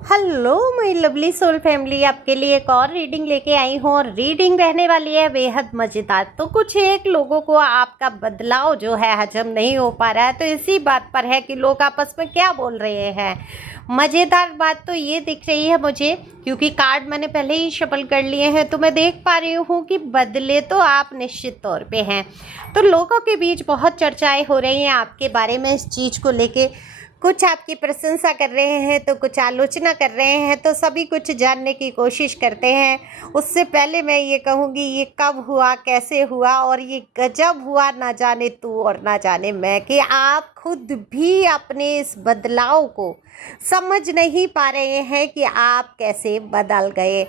Hello my lovely soul family, आपके लिए एक और रीडिंग लेके आई हूँ और रीडिंग रहने वाली है बेहद मज़ेदार। तो कुछ एक लोगों को आपका बदलाव जो है हजम नहीं हो पा रहा है, तो इसी बात पर है कि लोग आपस में क्या बोल रहे हैं। मज़ेदार बात तो ये दिख रही है मुझे, क्योंकि कार्ड मैंने पहले ही शफल कर लिए हैं, तो मैं देख पा रही हूँ कि बदले तो आप निश्चित तौर पे हैं। तो लोगों के बीच बहुत चर्चाएं हो रही हैं आपके बारे में, इस चीज़ को लेके। कुछ आपकी प्रशंसा कर रहे हैं तो कुछ आलोचना कर रहे हैं, तो सभी कुछ जानने की कोशिश करते हैं। उससे पहले मैं ये कहूँगी, ये कब हुआ, कैसे हुआ और ये गजब हुआ, ना जाने तू और ना जाने मैं, कि आप खुद भी अपने इस बदलाव को समझ नहीं पा रहे हैं कि आप कैसे बदल गए।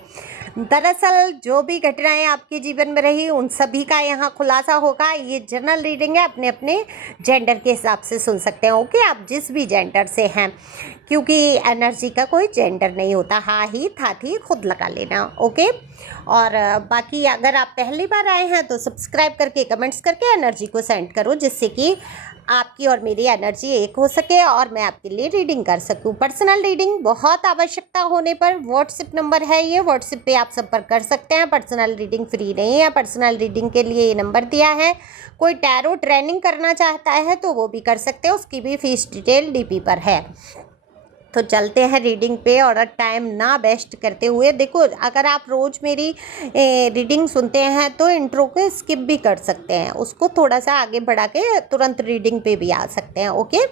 दरअसल जो भी घटनाएं आपके जीवन में रही, उन सभी का यहाँ खुलासा होगा। ये जनरल रीडिंग है, अपने अपने जेंडर के हिसाब से सुन सकते हैं। ओके, आप जिस भी जेंडर से हैं, क्योंकि एनर्जी का कोई जेंडर नहीं होता। हाँ ही था थी खुद लगा लेना। ओके, और बाकी अगर आप पहली बार आए हैं तो सब्सक्राइब करके कमेंट्स करके एनर्जी को सेंड करो, जिससे कि आपकी और मेरी एनर्जी एक हो सके और मैं आपके लिए रीडिंग कर सकूं। पर्सनल रीडिंग बहुत आवश्यकता होने पर व्हाट्सएप नंबर है, ये व्हाट्सएप पे आप संपर्क कर सकते हैं। पर्सनल रीडिंग फ्री नहीं है, पर्सनल रीडिंग के लिए ये नंबर दिया है। कोई टैरो ट्रेनिंग करना चाहता है तो वो भी कर सकते हैं, उसकी भी फीस डिटेल डीपी पर है। तो चलते हैं रीडिंग पे, और टाइम ना वेस्ट करते हुए। देखो, अगर आप रोज़ मेरी रीडिंग सुनते हैं तो इंट्रो को स्किप भी कर सकते हैं, उसको थोड़ा सा आगे बढ़ा के तुरंत रीडिंग पे भी आ सकते हैं। ओके,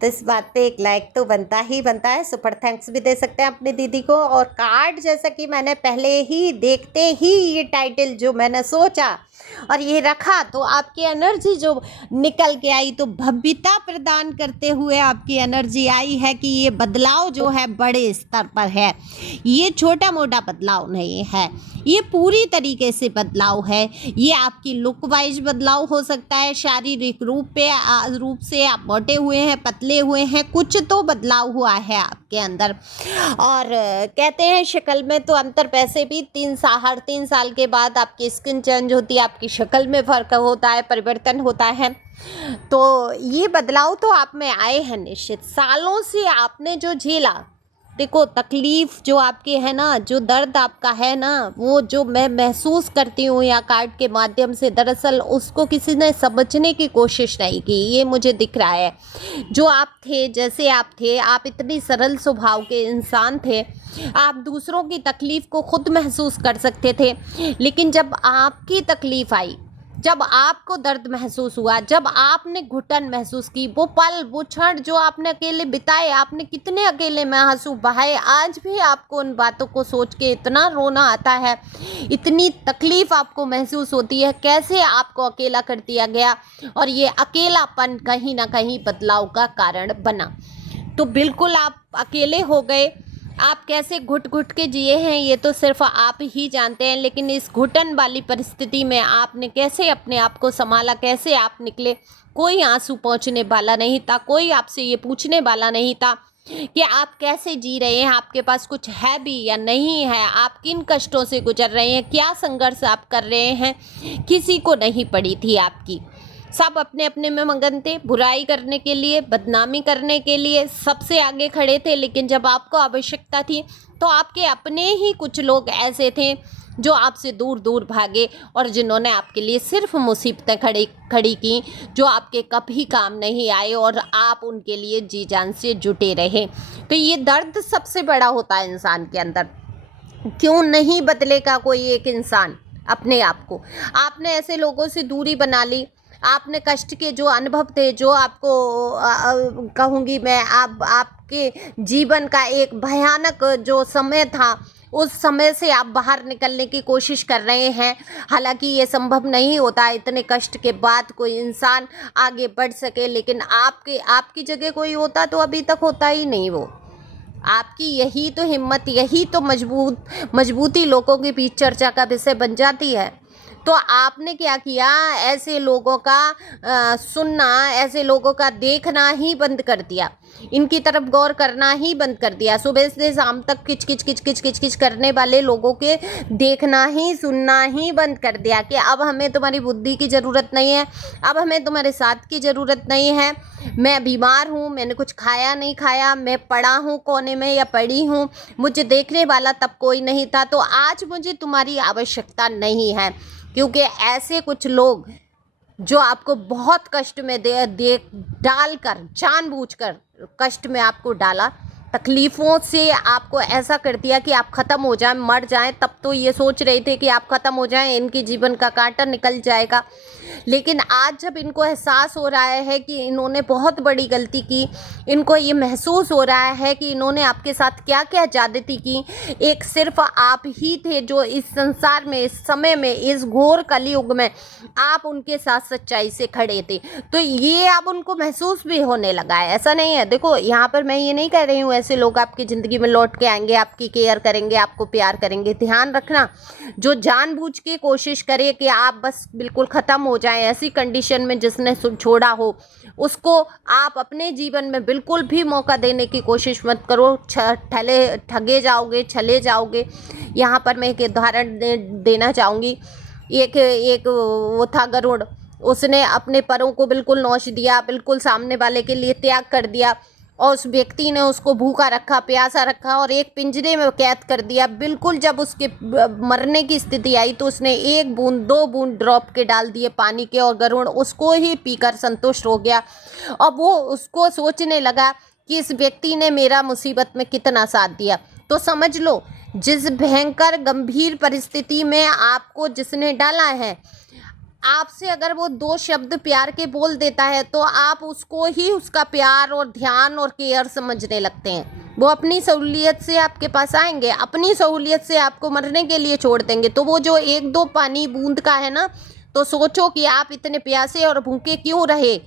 तो इस बात पे एक लाइक तो बनता ही बनता है। सुपर थैंक्स भी दे सकते हैं अपनी दीदी को। और कार्ड, जैसा कि मैंने पहले ही देखते ही ये टाइटल जो मैंने सोचा और ये रखा, तो आपकी एनर्जी जो निकल के आई, तो भव्यता प्रदान करते हुए आपकी एनर्जी आई है कि ये बदलाव जो है बड़े स्तर पर है। ये छोटा मोटा बदलाव नहीं है, ये पूरी तरीके से बदलाव है। ये आपकी लुक वाइज बदलाव हो सकता है, शारीरिक रूप से आप मोटे हुए हैं, पतले हुए हैं, कुछ तो बदलाव हुआ है आपके अंदर। और कहते हैं शक्ल में तो अंतर, पैसे भी 3 साल के बाद आपकी स्किन चेंज होती है, आपकी शक्ल में फ़र्क होता है, परिवर्तन होता है। तो ये बदलाव तो आप में आए हैं निश्चित। सालों से आपने जो झेला, देखो तकलीफ़ जो आपकी है ना, जो दर्द आपका है ना, वो जो मैं महसूस करती हूँ या कार्ड के माध्यम से, दरअसल उसको किसी ने समझने की कोशिश नहीं की, ये मुझे दिख रहा है। जो आप थे, जैसे आप थे, आप इतनी सरल स्वभाव के इंसान थे, आप दूसरों की तकलीफ़ को खुद महसूस कर सकते थे। लेकिन जब आपकी तकलीफ़ आई, जब आपको दर्द महसूस हुआ, जब आपने घुटन महसूस की, वो पल, वो क्षण जो आपने अकेले बिताए, आपने कितने अकेले में आंसू बहाए, आज भी आपको उन बातों को सोच के इतना रोना आता है, इतनी तकलीफ आपको महसूस होती है, कैसे आपको अकेला कर दिया गया। और ये अकेलापन कहीं ना कहीं बदलाव का कारण बना। तो बिल्कुल आप अकेले हो गए। आप कैसे घुट घुट के जिए हैं ये तो सिर्फ आप ही जानते हैं, लेकिन इस घुटन वाली परिस्थिति में आपने कैसे अपने आप को संभाला, कैसे आप निकले। कोई आंसू पोंछने वाला नहीं था, कोई आपसे ये पूछने वाला नहीं था कि आप कैसे जी रहे हैं, आपके पास कुछ है भी या नहीं है, आप किन कष्टों से गुजर रहे हैं, क्या संघर्ष आप कर रहे हैं, किसी को नहीं पड़ी थी आपकी। सब अपने अपने में मगन थे, बुराई करने के लिए, बदनामी करने के लिए सबसे आगे खड़े थे। लेकिन जब आपको आवश्यकता थी तो आपके अपने ही कुछ लोग ऐसे थे जो आपसे दूर दूर भागे, और जिन्होंने आपके लिए सिर्फ मुसीबतें खड़ी की, जो आपके कभी काम नहीं आए, और आप उनके लिए जी जान से जुटे रहे। तो ये दर्द सबसे बड़ा होता है इंसान के अंदर। क्यों नहीं बदलेगा कोई एक इंसान अपने आप को। आपने ऐसे लोगों से दूरी बना ली, आपने कष्ट के जो अनुभव थे, जो आपको कहूँगी मैं, आपके जीवन का एक भयानक जो समय था, उस समय से आप बाहर निकलने की कोशिश कर रहे हैं। हालांकि ये संभव नहीं होता इतने कष्ट के बाद कोई इंसान आगे बढ़ सके, लेकिन आपकी जगह कोई होता तो अभी तक होता ही नहीं वो। आपकी यही तो हिम्मत, यही तो मजबूती लोगों के बीच चर्चा का विषय बन जाती है। तो आपने क्या किया, ऐसे लोगों का सुनना, ऐसे लोगों का देखना ही बंद कर दिया। इनकी तरफ गौर करना ही बंद कर दिया। सुबह से शाम तक किच किच किच किच किच किच करने वाले लोगों के देखना ही सुनना ही बंद कर दिया कि अब हमें तुम्हारी बुद्धि की ज़रूरत नहीं है, अब हमें तुम्हारे साथ की ज़रूरत नहीं है। मैं बीमार हूँ, मैंने कुछ खाया नहीं खाया, मैं पड़ा हूँ कोने में या पड़ी हूँ, मुझे देखने वाला तब कोई नहीं था, तो आज मुझे तुम्हारी आवश्यकता नहीं है। क्योंकि ऐसे कुछ लोग जो आपको बहुत कष्ट में दे डालकर, जानबूझकर कष्ट में आपको डाला, तकलीफ़ों से आपको ऐसा कर दिया कि आप ख़त्म हो जाएं, मर जाएं। तब तो ये सोच रहे थे कि आप ख़त्म हो जाएं, इनकी जीवन का कांटा निकल जाएगा। लेकिन आज जब इनको एहसास हो रहा है कि इन्होंने बहुत बड़ी गलती की, इनको ये महसूस हो रहा है कि इन्होंने आपके साथ क्या क्या ज़्यादती की, एक सिर्फ आप ही थे जो इस संसार में, इस समय में, इस घोर कलयुग में आप उनके साथ सच्चाई से खड़े थे, तो ये अब उनको महसूस भी होने लगा है। ऐसा नहीं है, देखो यहाँ पर मैं ये नहीं कह रही हूँ ऐसे लोग आपकी ज़िंदगी में लौट के आएंगे, आपकी केयर करेंगे, आपको प्यार करेंगे। ध्यान रखना, जो जानबूझ के कोशिश करे कि आप बस बिल्कुल ख़त्म हो जाएं ऐसी कंडीशन में जिसने छोड़ा हो, उसको आप अपने जीवन में बिल्कुल भी मौका देने की कोशिश मत करो। ठगे जाओगे, छले जाओगे। यहाँ पर मैं एक उदाहरण देना चाहूँगी। एक वो था गरुड़, उसने अपने परों को बिल्कुल नोच दिया, बिल्कुल सामने वाले के लिए त्याग कर दिया, और उस व्यक्ति ने उसको भूखा रखा, प्यासा रखा और एक पिंजरे में कैद कर दिया। बिल्कुल जब उसके मरने की स्थिति आई तो उसने 1 बूंद 2 बूंद ड्रॉप के डाल दिए पानी के, और गरुड़ उसको ही पीकर संतुष्ट हो गया। और वो उसको सोचने लगा कि इस व्यक्ति ने मेरा मुसीबत में कितना साथ दिया। तो समझ लो, जिस भयंकर गंभीर परिस्थिति में आपको जिसने डाला है, आपसे अगर वो 2 शब्द प्यार के बोल देता है तो आप उसको ही उसका प्यार और ध्यान और केयर समझने लगते हैं। वो अपनी सहूलियत से आपके पास आएंगे, अपनी सहूलियत से आपको मरने के लिए छोड़ देंगे। तो वो जो 1-2 पानी बूंद का है ना, तो सोचो कि आप इतने प्यासे और भूखे क्यों रहे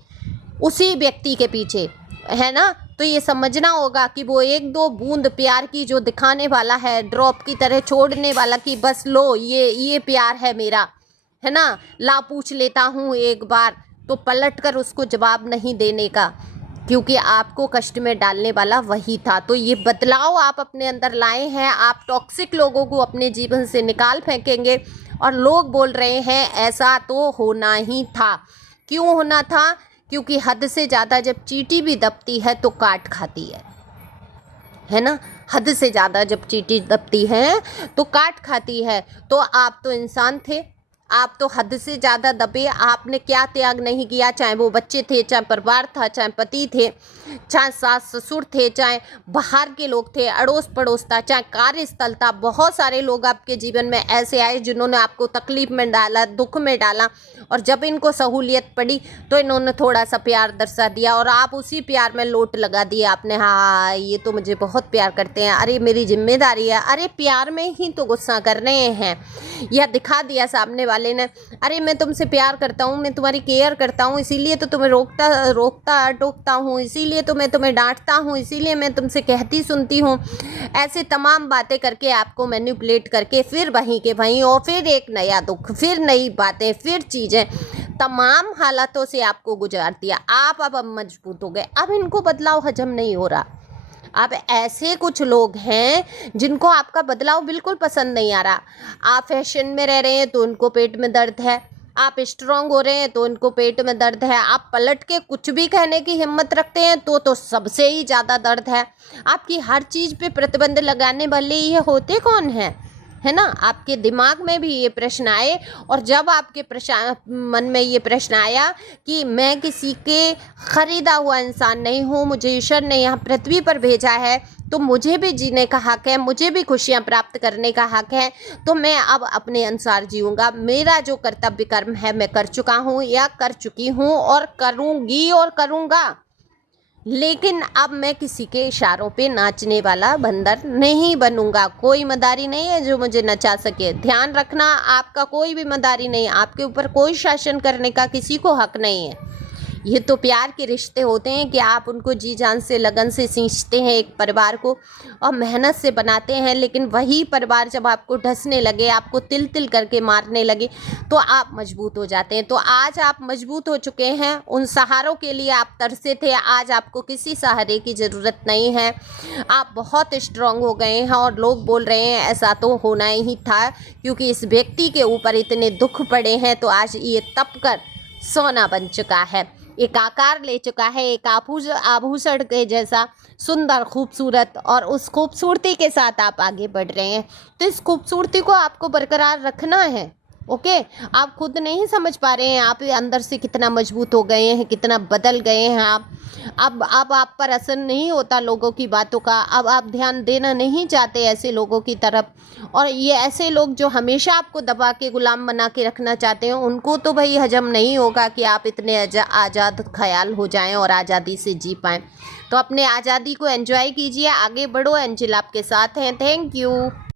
उसी व्यक्ति के पीछे, है ना। तो ये समझना होगा कि वो 1-2 बूंद प्यार की जो दिखाने वाला है, ड्रॉप की तरह छोड़ने वाला कि बस लो ये प्यार है मेरा, है ना, ला पूछ लेता हूँ एक बार, तो पलट कर उसको जवाब नहीं देने का, क्योंकि आपको कष्ट में डालने वाला वही था। तो ये बदलाव आप अपने अंदर लाए हैं। आप टॉक्सिक लोगों को अपने जीवन से निकाल फेंकेंगे, और लोग बोल रहे हैं ऐसा तो होना ही था। क्यों होना था? क्योंकि हद से ज़्यादा जब चींटी भी दबती है तो काट खाती है ना। हद से ज़्यादा जब चींटी दबती है तो काट खाती है। तो आप तो इंसान थे, आप तो हद से ज़्यादा दबे। आपने क्या त्याग नहीं किया, चाहे वो बच्चे थे, चाहे परिवार था, चाहे पति थे, चाहे सास ससुर थे, चाहे बाहर के लोग थे, अड़ोस पड़ोस था, चाहे कार्यस्थल था। बहुत सारे लोग आपके जीवन में ऐसे आए जिन्होंने आपको तकलीफ़ में डाला, दुख में डाला, और जब इनको सहूलियत पड़ी तो इन्होंने थोड़ा सा प्यार दर्शा दिया, और आप उसी प्यार में लोट लगा दिए आपने। हाँ, ये तो मुझे बहुत प्यार करते हैं, अरे मेरी जिम्मेदारी है। अरे प्यार में ही तो गुस्सा कर रहे हैं, या दिखा दिया सामने वाले ने, अरे मैं तुमसे प्यार करता हूँ, मैं तुम्हारी केयर करता हूँ, इसीलिए तो तुम्हें रोकता टोकता हूँ, इसीलिए तो मैं तुम्हें डांटता हूँ, इसीलिए मैं तुमसे कहती सुनती हूँ। ऐसे तमाम बातें करके आपको मैनिपुलेट करके फिर वहीं के वहीं, और फिर एक नया दुख, फिर नई बातें, फिर चीज़ें, तमाम हालातों से आपको गुजार दिया। आप अब मजबूत हो गए। अब इनको बदलाव हजम नहीं हो रहा। अब ऐसे कुछ लोग हैं जिनको आपका बदलाव बिल्कुल पसंद नहीं आ रहा। आप फैशन में रह रहे हैं तो उनको पेट में दर्द है, आप स्ट्रांग हो रहे हैं तो उनको पेट में दर्द है, आप पलट के कुछ भी कहने की हिम्मत रखते हैं तो सबसे ही ज़्यादा दर्द है। आपकी हर चीज़ पे प्रतिबंध लगाने वाले ये होते कौन हैं, है ना। आपके दिमाग में भी ये प्रश्न आए, और जब आपके मन में ये प्रश्न आया कि मैं किसी के ख़रीदा हुआ इंसान नहीं हूँ, मुझे ईश्वर ने यहाँ पृथ्वी पर भेजा है, तो मुझे भी जीने का हक़ है, मुझे भी खुशियाँ प्राप्त करने का हक़ है, तो मैं अब अपने अनुसार जीऊँगा। मेरा जो कर्तव्य कर्म है मैं कर चुका हूँ या कर चुकी हूँ, और करूँगी और करूँगा। लेकिन अब मैं किसी के इशारों पे नाचने वाला बंदर नहीं बनूंगा। कोई मदारी नहीं है जो मुझे नचा सके। ध्यान रखना, आपका कोई भी मदारी नहीं, आपके ऊपर कोई शासन करने का किसी को हक नहीं है। ये तो प्यार के रिश्ते होते हैं कि आप उनको जी जान से लगन से सींचते हैं एक परिवार को और मेहनत से बनाते हैं, लेकिन वही परिवार जब आपको ढसने लगे, आपको तिल तिल करके मारने लगे तो आप मजबूत हो जाते हैं। तो आज आप मजबूत हो चुके हैं, उन सहारों के लिए आप तरसे थे, आज आपको किसी सहारे की ज़रूरत नहीं है, आप बहुत स्ट्रांग हो गए हैं। और लोग बोल रहे हैं ऐसा तो होना ही था, क्योंकि इस व्यक्ति के ऊपर इतने दुख पड़े हैं तो आज ये तप कर सोना बन चुका है, एक आकार ले चुका है, एक आभूषण के जैसा सुंदर खूबसूरत, और उस खूबसूरती के साथ आप आगे बढ़ रहे हैं। तो इस खूबसूरती को आपको बरकरार रखना है। ओके, आप खुद नहीं समझ पा रहे हैं आप अंदर से कितना मजबूत हो गए हैं, कितना बदल गए हैं आप। अब आप पर असर नहीं होता लोगों की बातों का, अब आप ध्यान देना नहीं चाहते ऐसे लोगों की तरफ। और ये ऐसे लोग जो हमेशा आपको दबा के गुलाम बना के रखना चाहते हैं, उनको तो भाई हजम नहीं होगा कि आप इतने आज़ाद ख्याल हो जाएं और आज़ादी से जी पाएँ। तो अपने आज़ादी को एंजॉय कीजिए, आगे बढ़ो। एंजल आपके साथ हैं। Thank you.